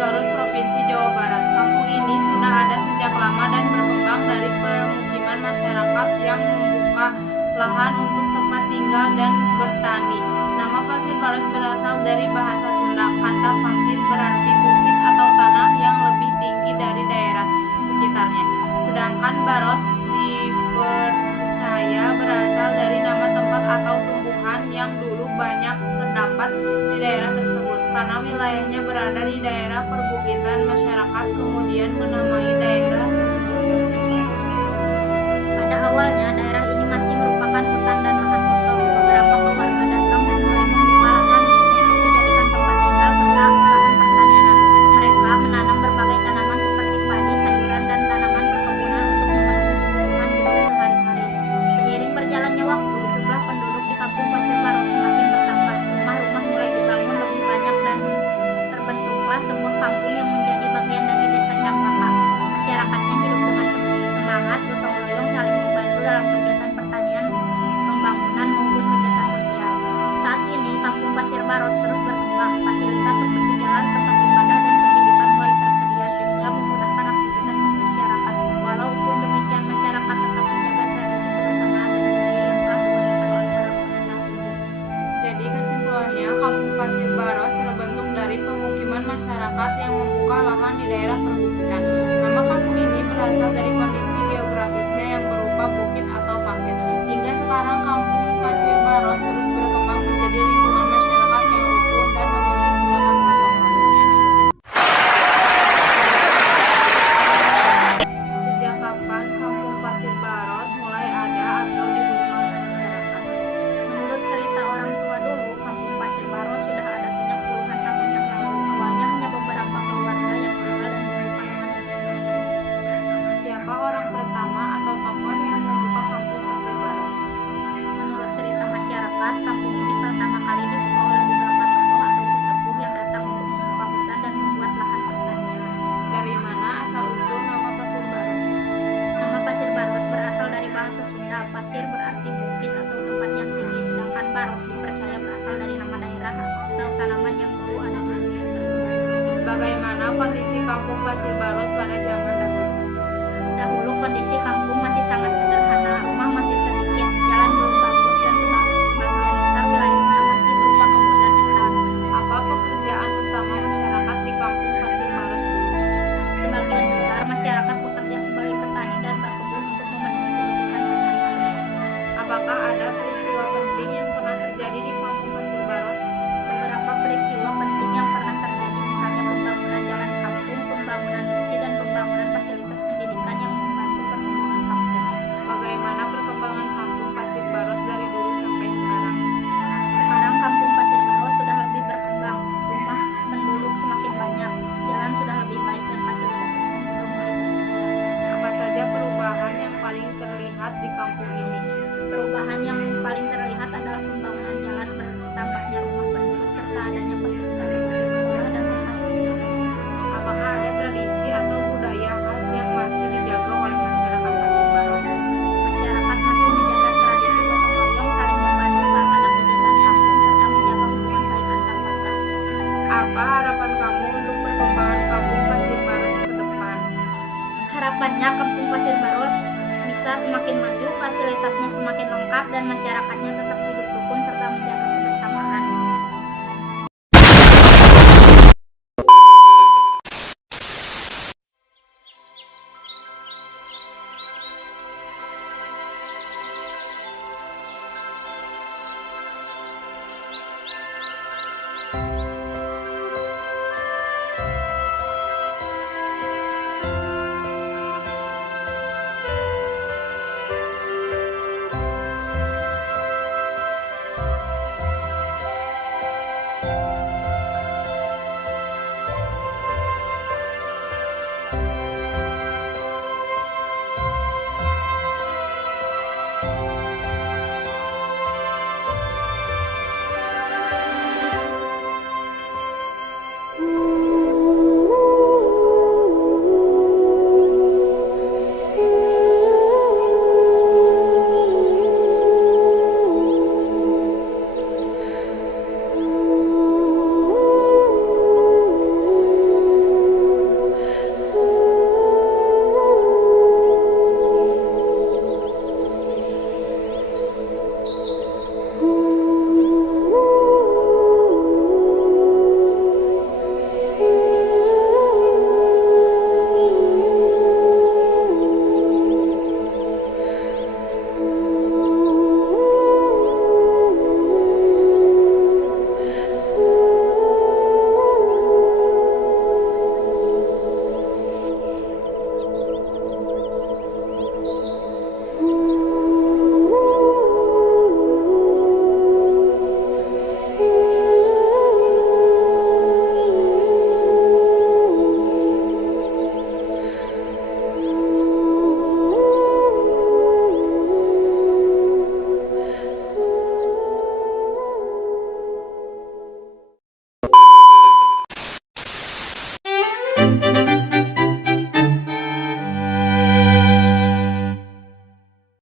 Garut, Provinsi Jawa Barat. Kampung ini sudah ada sejak lama dan berkembang dari pemukiman masyarakat yang membuka lahan untuk tempat tinggal dan bertani. Nama Pasir Baros berasal dari bahasa Sunda. Kata pasir berarti bukit atau tanah yang lebih tinggi dari daerah sekitarnya. Sedangkan Baros dipercaya berasal dari nama tempat atau tumbuhan yang dulu banyak terdapat di daerah tersebut. Karena wilayahnya berada di daerah perbukitan, masyarakat kemudian menamai daerah tersebut Pasir Baros. Pada awalnya daerah ini masih merupakan hutan dan lahan kosong. Beberapa keluarga datang dan mulai membuka lahan untuk dijadikan tempat tinggal serta lahan pertanian. Mereka menanam berbagai tanaman seperti padi, sayuran, dan tanaman perkebunan untuk memenuhi kebutuhan hidup sehari-hari. Seiring berjalannya waktu, jumlah penduduk di kampung Pasir Baros semakin bertambah. Rumah-rumah mulai dibangun lebih banyak dan terbentuklah sebuah kampung yang menjadi bagian dari Desa Cempaka. Masyarakatnya hidup dengan semangat gotong royong, saling membantu dalam kegiatan pertanian, pembangunan maupun kegiatan sosial. Saat ini kampung Pasir Baros terus berkembang. Fasilitas seperti jalan, tempat ibadah, dan pendidikan mulai tersedia sehingga memudahkan aktivitas masyarakat. Walaupun demikian, masyarakat tetap menjaga tradisi kebersamaan dan budaya yang telah diwariskan oleh para pendahulu. Jadi kesimpulannya, Kampung Pasir Baros terbentuk dari pemukiman masyarakat yang membuka lahan di daerah perbukitan. Nama kampung ini berasal dari kondisi geografisnya yang berupa bukit atau pasir. Hingga sekarang Kampung Pasir Baros terus berkembang menjadi lingkungan masyarakat yang rukun dan memiliki semangat gotong royong. Sejak kapan Kampung Pasir Baros mulai ada atau dihuni oleh masyarakat? Menurut cerita orang tua dulu, kampung Pasir Baros sudah ada sejak puluhan tahun yang lalu. Awalnya hanya beberapa keluarga yang tinggal dan membuka lahan untuk pertanian. Siapa orang pertama atau tokoh yang membuka Kampung Pasir Baros? Menurut cerita masyarakat, kampung ini pertama kali dibuka oleh beberapa tokoh atau sesepuh yang datang untuk membuka hutan dan membuat lahan pertanian. Dari mana asal-usul nama Pasir Baros? Nama Pasir Baros berasal dari bahasa Sunda. Pasir berarti bukit atau tempat yang tinggi, sedangkan Baros dipercaya berasal dari nama daerah atau tanaman yang dulu ada di wilayah tersebut. Bagaimana kondisi Kampung Pasir Baros pada zaman dahulu? Dahulu kondisi kampung masih sangat sederhana, rumah masih sedikit, jalan belum bagus, dan sebagian besar wilayahnya masih berupa kebun dan hutan. Apa pekerjaan utama masyarakat di Kampung Pasir Baros dulu? Sebagian besar masyarakat bekerja sebagai petani dan berkebun untuk memenuhi kebutuhan sehari-hari. Apakah ada peristiwa penting yang pernah terjadi di Kampung Pasir Baros? Beberapa peristiwa penting yang pernah terjadi, misalnya pembangunan jalan kampung, pembangunan masjid, dan pembangunan fasilitas pendidikan yang membantu perkembangan kampung. Bagaimana perkembangan Kampung Pasir Baros dari dulu sampai sekarang? Sekarang kampung Pasir Baros sudah lebih berkembang, rumah penduduk semakin banyak, jalan sudah lebih baik, dan fasilitas umum juga mulai tersedia. Apa saja perubahan yang paling terlihat di kampung ini? Perubahan yang paling terlihat adalah pembangunan jalan, bertambahnya rumah penduduk, serta adanya fasilitas seperti sekolah dan tempat pendidikan. Apakah ada tradisi atau budaya khas yang masih dijaga oleh masyarakat Pasir Baros? Masyarakat masih menjaga tradisi gotong royong, saling membantu saat ada kegiatan kampung, serta menjaga hubungan baik antar warga. Apa harapan kamu untuk perkembangan Kampung Pasir Baros ke depan? Harapannya kampung Pasir Baros bisa semakin maju, fasilitasnya semakin lengkap, dan masyarakatnya tetap hidup rukun serta menjaga kebersamaan.